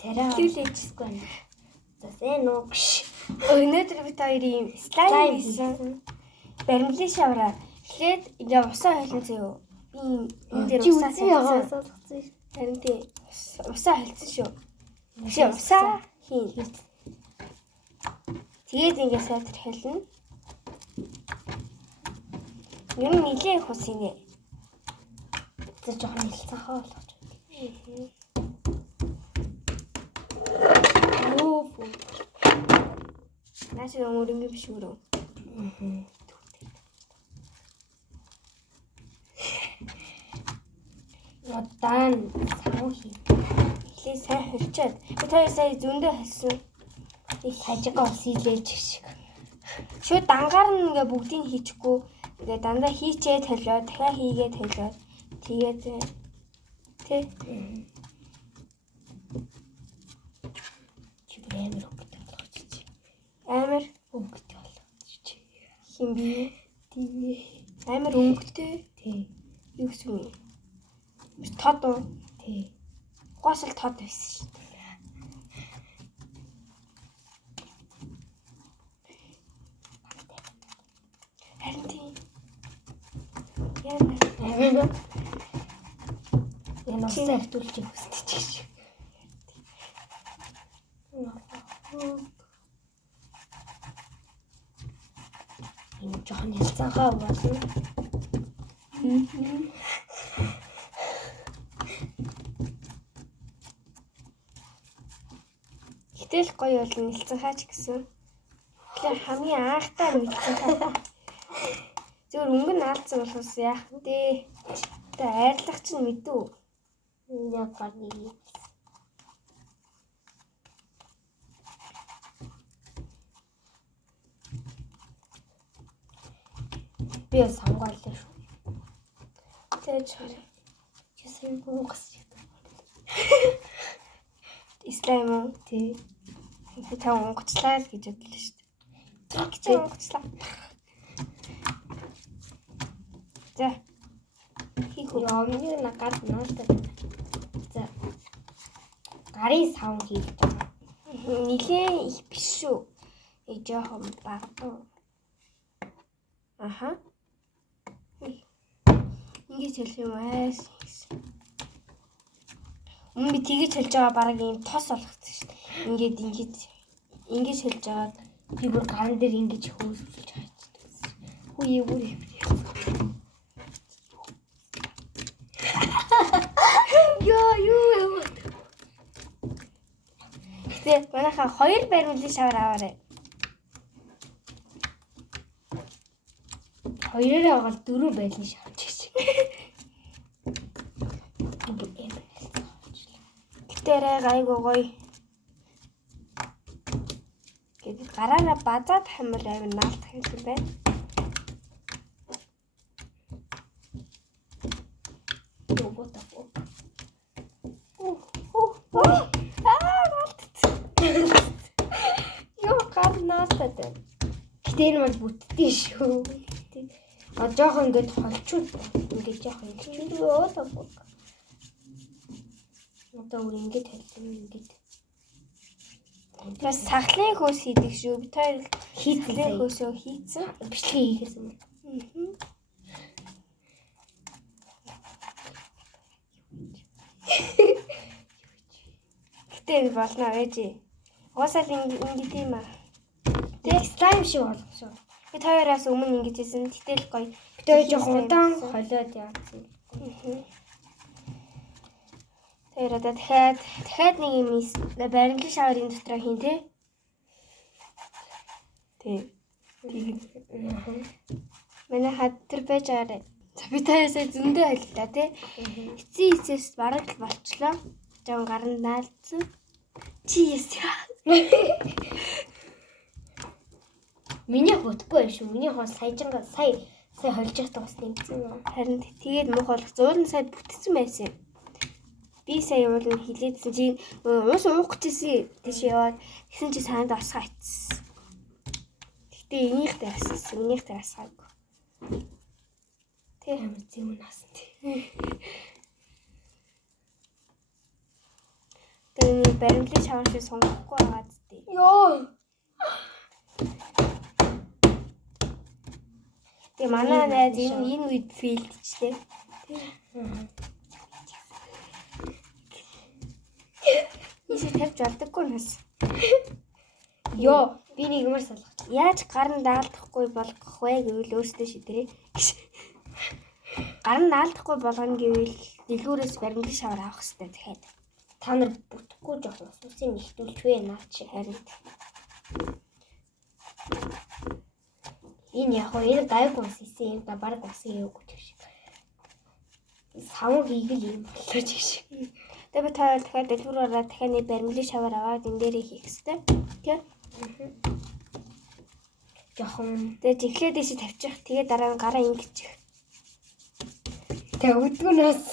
Царай хэлээчихгүй байна. За сэн үгш. Өнөөдөр бид хоёрын слайм хийсэн. Баримлын шавраа. Эхлээд ингээ усаа хойлон зөө. Би энэ дээр усаа солилцсон. Харин тий усаа холцсон шүү. Тэгшээ усаа хийн. Тэгээд ингээ сайтар хэлнэ. Юм нилээ их ус инэ. За жоохон хэлцэхаа болгож. Наач өмөрөнгө биш үү? Удаан сав хий. Эхлээ сайн хөлчөөд. Би хоёр сая зөндөө хэлсэн. Их хажигаа ус хийлээж шиг. Шууд дангаар нь ингээ бүгдийг хийчихгүй. Тэгээ дандаа хийчээд толиод, дахиад хийгээд толиод. Тэгээд тий. Чи бүр амар өнгөтэй болгож чи. Амар Өнгөтэй болгож чи. хин би Тий. амар өнгөтэй. Тий. Юу гэсэн юм? Тод уу? Тий. Угаасаа тод байсан шүү дээ. Харин тийм. Яа. Энэ усаа хөвтүүлж хүсэж чи. Энэ жоохон хэлцэхаа болно. Гэтэл гоё бол нэлцэн хаач гэсэн. Тэгэхээр хамгийн анхтай нэлцэн хаа. Зөвөр өнгө нь алдсан болохоос яах вэ? Тэ айрлах чинь мэдв. Яг гоо. Би сонгоолоо шүү. Тэгэж хараа. Чи сайн гонгос. Слайм уу? Тий. Би та онгоцлаа л гэж бодлоо шүү дээ. Чи онгоцлаа. За. Хийх үү? Ямны нагад наалтай. За. Гарын сав хийж байгаа. Нилээ их биш шүү. Жоохон бага. Аха. Ингэж хэлэх юм аа. Өмнө би тэгэж хэлж байгаа бараг ийм тос болгоцсон шүү дээ. Ингэж хэлж байгаад Би бүр гарын дээр ингэж хөөсөлж хайчихсан. Хүүе бүр юм. Юу. Гэтэ манайхаа 2 баримлын шавар аваарай. Хоёроо гал 4 байлын шавж гэж. Гэтээрээ гайгүй гоё. Гэвч гараараа базаад хамар амир наалтах юм байна. Юу гар наалтаад байна. Гэтэ энэ бол бүтдээ шүү. А жоохон ингэж холчуул. Ингэж жоохон хэлчихвэл одоо өөр ингэж хэлсэн ингэж. Бас сахлын хөөс хийдэг шүү. Би хоёр Хийцлээ хөөсөө хийцэн. бичлэг хийхээс юм. Гэтэ болно ээж. Уусаал ингэ тийм аа. Тэг слайм шиг болгосон. Би хоёроос өмнө ингэж хийсэн. Тэтэл гоё. Би тэр жоохон удаан холиод яатсан. Тэр одоо дахиад нэг юм баримлын шаврын дотор хийн тий. Тэг. Манай хад тэр байж байгаа. За би таяасаа зөндөө хэллээ тий. Эцсийн эцэс бараг л болчлоо. Жон гаранд наалцсан. Чи ясаа. Миний хөтгүй шүү. Миний хоо сая холж явах бас нэмсэн. Харин тэгээд мух болох зуурн сая бүтцэн байсан юм. Би сая уулын хилээдсэн чи уус уух гэжсэн тийш яваад тэгсэн чи санд осгоо ицсэн. Гэтэ энийхтэй асуусан. Энийхтэй асаагүй. Тэг амар зэвүүн насан тий. баримлын шавар шиг сонгохгүй байгаа зү. Йоо. Тэгээ манай найз энэ үед фейлдчихлээ. Ийшээ тавьж болдоггүй нас. Йоо, би нэг юмар салгах. Яаж гар нь даалдахгүй болгох вэ гэвэл өөртөө шийдэрэй. Гар нь даалдахгүй болгоно гэвэл дэлгүүрээс баримлын шавар авах хэрэгтэй дахиад. Та нар бүтэхгүй жоох усын нэхтүүлж вэ наа чи харин. Энэ яг энэ гайгүй ус исэн юм да баг усын яваагүй ч шиг. Савг игэл юм боллоо ч шиг. Тэгээ би та дахиад дэлгүүрээрээ дахиад нэг баримлын шавар аваад энэ дээрээ хийх хэрэгтэй. Тэ? Жохон тэгээ жиглээд дэше тавьчих. Тэгээ дараа нь гараа ингэчих. Тэгээ өдгөнөөс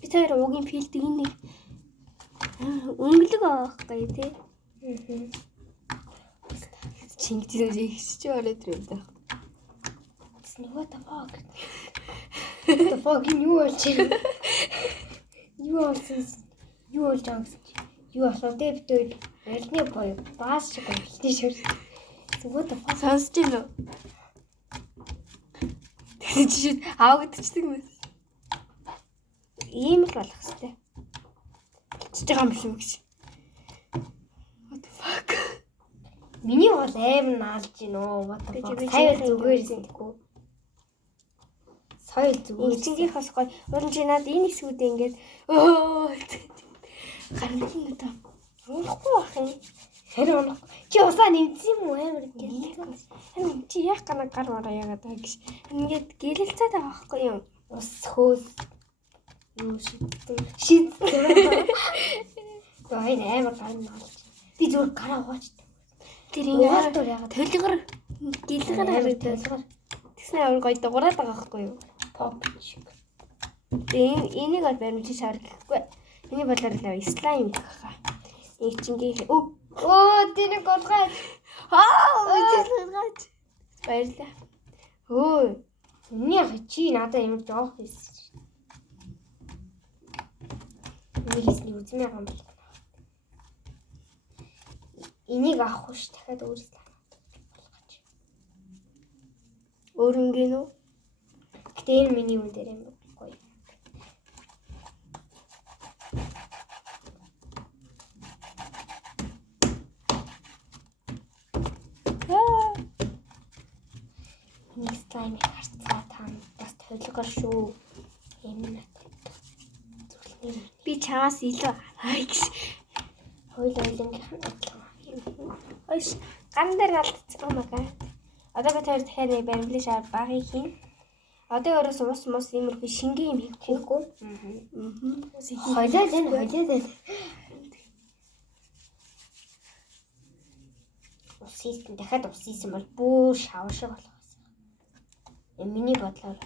би тэр угийн филд энэ өнгөлөг аахгүй тий. Чингдэн ихсэж ороод ирээ. What the fuck? The fuck юу болж байна? Юу болсон? Юу болж байгаа гэсэн чи? Юу болоо дээ битүү ялны боо баас шиг болтий шүү. What the fuck? Сонсож байна уу? Тэгсэн чи авагдчихдаг юм. Ийм л болох хэвээр. Чиж байгаа юм биш үү гэж. What the fuck? Миний бол аим наалж гинөө. What the fuck? Сайн зүгээр юм. Сая зүгээр. Эцгийнхээс гоё. Уран чи над энэ хэсгүүдээ ингээд өө гаргал нь одоо унахгүй бах юм. Харин унах. Чи усаа нэмсэн юм уу амар гэх. Харин чи яг гана гар мараа яагаад байгаа гэж. Ингээд гэлэлцээд байгаа байхгүй юу? Ус хөөс юу шийдсэн. Той амар гар наалж. Би зүгээр гараа угаачдаг. Тэр ингээд төлгөр гэлгэр харагдаад төлгөр. Тэгснэ өөр гоё дуурайд байгаа байхгүй юу? Pop шиг. Тэгээ энийг бол баримлын шавар гэхгүй. Эний болоор л слайм гэх хаа. Их чингээ тэнийг голгооч. Голгооч. Баярлаа. Миний чи надад юм жоох хийсэн. Нийгээс нь үзмээ гам бол. Энийг авахгүй ш дахиад өөрөөсөө болгооч. Өөрөнгөө нөө. Гэтэ энэ миний үн дээр юм гоё. Нэг слайм харцгаа тань бас төлгөр шүү. Юм надад. Зүрхний Би чаас илүү аваа гэж. хойлоолонгийнх нь бодлоо. Ойш ган дээр алдчихсан. Oh my god. Одоо би тэр дахиад нэг баримлын шавар багыг хийн. Одоо өөрөөс ус иймэрхүү шингийн юм хийхгүй. Хойлоо. Ус хийсэн дахиад ус хийсэн бол бүр шавар шиг болох байсан. Миний бодлоор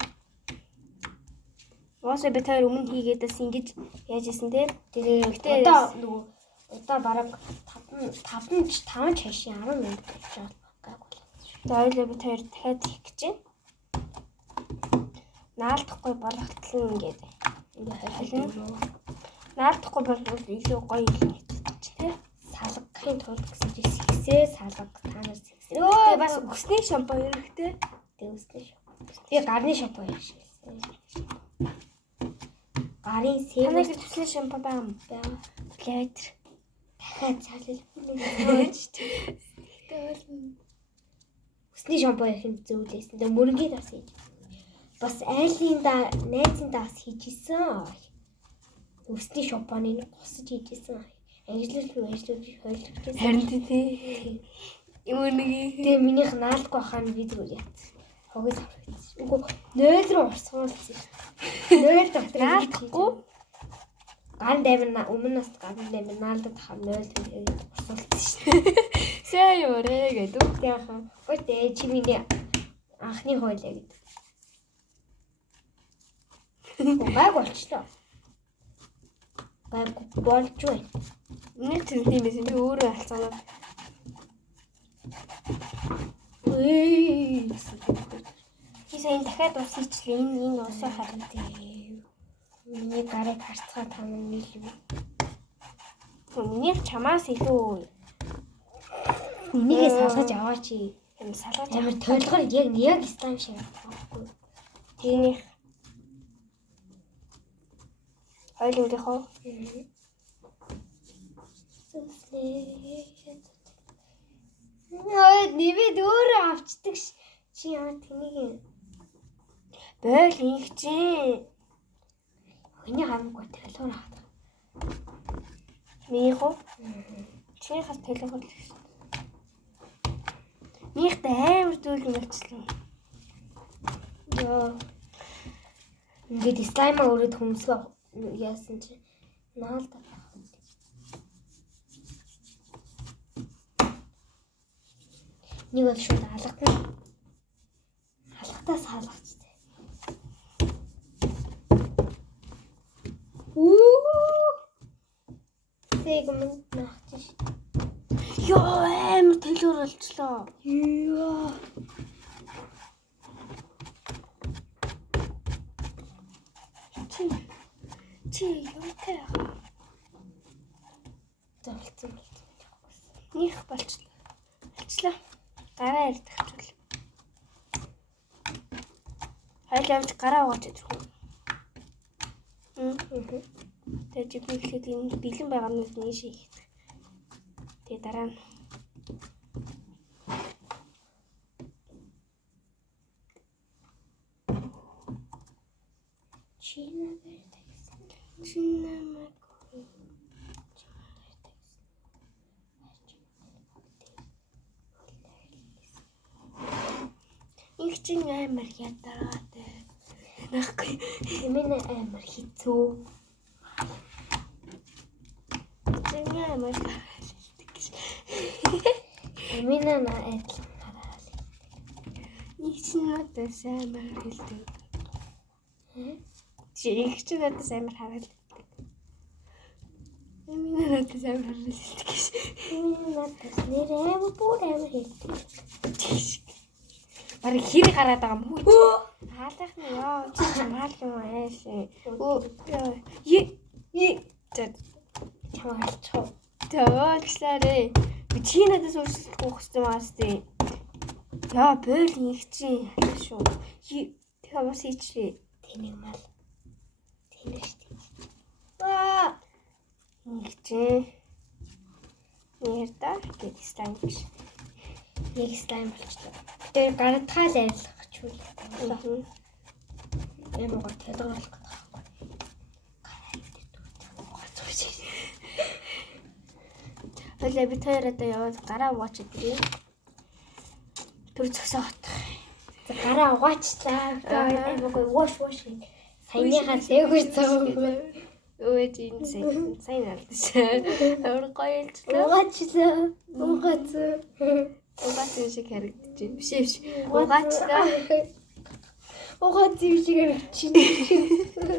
Уусаа би тэр өмнө хийгээдээс ингэж яаж исэн те. Тэгээ одоо бараг 5 чашийн 10 минут болж байгаа гайг болоо. Дойлоо би тэр дахиад хийх гэж байна. Наалдахгүй болгохтол нь ингээд хайрлаа. Наалдахгүй бол илүү гоё юм гэж те. Салгахын тулд гэсэн чи сэгсээ салга та нар сэгсээ. Тэгээ бас өсний шампунь хэрэгтэй. Тэгээ өсний шампунь. Би гарны шампунь хийсэн. Гарын сэм. Танайг төслийн шампунь байгаа юм. Лавитер. Дахиад цаалал. Өсний шампунь их зөөлөөсөн. Тэгээ мөрөнгийн тас хийж. Бас айлын найзын тас хийжсэн. Өсний шампуныг госож хийжсэн. Ажлал хойлогчсэн. Харин тий. Юу нэг тэгээ минийх наалдахгүй хаа нэг зүгээр яат. Хогоос авчихсан. Үгүй 0 руу орсуулсан. 0 доктор наалдахгүй. Ган дайвар өмнөөс ган дайвар наалдаад хаа 0 руу орсуулсан шүү дээ. Сая өрөө гэдэг. Яахан. Өөдөө чи миний анхны хойлоо гэдэг. Гайг болчлоо. Гайг болж байна. Нэг тийм байсан би өөрөө алцганаа. сайн дахиад ус ичлээ. Энэ усаа хараад. Миний гарыг харцгаа та миний л юу. Миний чамаас илүү Энийгээ салгаж аваач. юм салгаж Амар тойлгоор яг слайм шиг байхгүй. Тэрнийх ойлголохоо нэвэд өөрөө авчдаг чи яа тэнийг бойл их чи. Миний хамаагүй тойлгоор авах. Миний хоо чиний хас толгоор л шүү. Минийхт амар зүйл юм болчихлоо. Яа. Ингээд слаймаа өрөөд хөмсгөө яасан чи наалдаа. Нэг бол шууд алгадна. Алгатаас хаалгачтай. Сегмент нахчих. Ёо амар толгоор болчихлоо. Яа. Чи юутай зовлцсон. нэх болчлаа. Гараа ярьдагчвал. Хоёул авч гараа угааж идэх үү? Тэгээд би ихэд энэ бэлэн байгаа нь нэг шиг хийх. Тэгээд дараа нь их чин амар ядаатай. Нахгүй Эмээ амар хэцүү. чин амар хэлдэг гэж. Эмээ на адил хараад. Их чин надад амар хэлдэг. Чи их чин надад амар хараад. Эмээ надад амар хэлдэг гэж. Эмээ надад нэр амар бүр амар хэлдэг. Бараг хэр гараад байгаа юм хүү? Хаалгах нь яа чи мал юм ааш. Чамаалчаа. Төвчлээрээ. Би чи надаас өөрчлөлт гуйх гэсэн маас тий. Яа бойл их чи шүү. Тэгээ бас хийчлээ. Тэнийг мал. Тэнийг штий. Их чи. Нэрдаа гэж слайм гэж. Нэг слайм болчихлоо. Тэр гарадхаа л арилгах ч үл. Ямар гоо толгорлох гэдэг байхгүй. Гараа идэх дүүрэх. Хойлоо би тойроо яваад гараа угаач идэв. Түр зөсөөгт. За гараа угаачлаа. Амар гоо вош саяныхаа дээгүүр цаагүй. Өө чинь сайн алдсан. Өөр гоёлчлаа. Угаац шиг харагдаж байна. Биш. Угаачлаа. Угаац юм шиг харагдаж байна.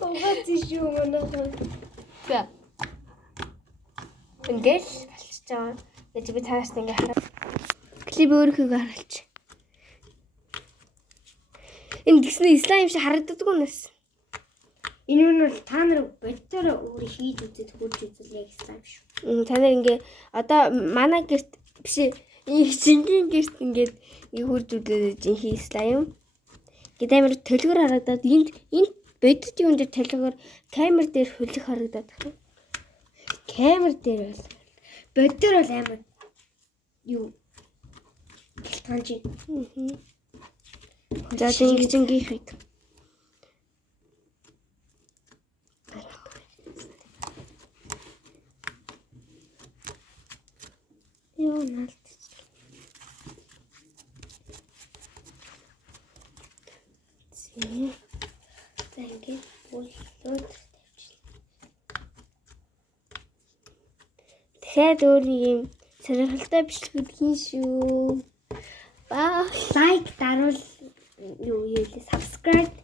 Угаац шүү манайхаа. За. Ингээл болчихж байгаа. Тэгэж би тараас ингээ хараад клип өөрийнхөө харуулж. Энэ гиснэ слайм шиг харагддаг үнэс. Энэ нь бол та нар бодтоор өөр хийж үзээд хурж үзэл яг слайм шүү. Та нар ингээ одоо манай гэрт биш их чингийн гэрт ингээд хурж үзээд жинхэнэ слайм. Гэт амар төлгөр харагдаад энд бодит юм дээр төлгөр камер дээр хөлөх харагдаад байна. Камер дээр бол бодтоор бол амар юу гэлтганж. За ингэ чингийхийг. Яа наалт. За ингэ бүллүүд тавьчихлаа. Дахиад өөр нэг юм сонирхолтой бичлэгүүд хийн шүү. Лайк даруул юу subscribe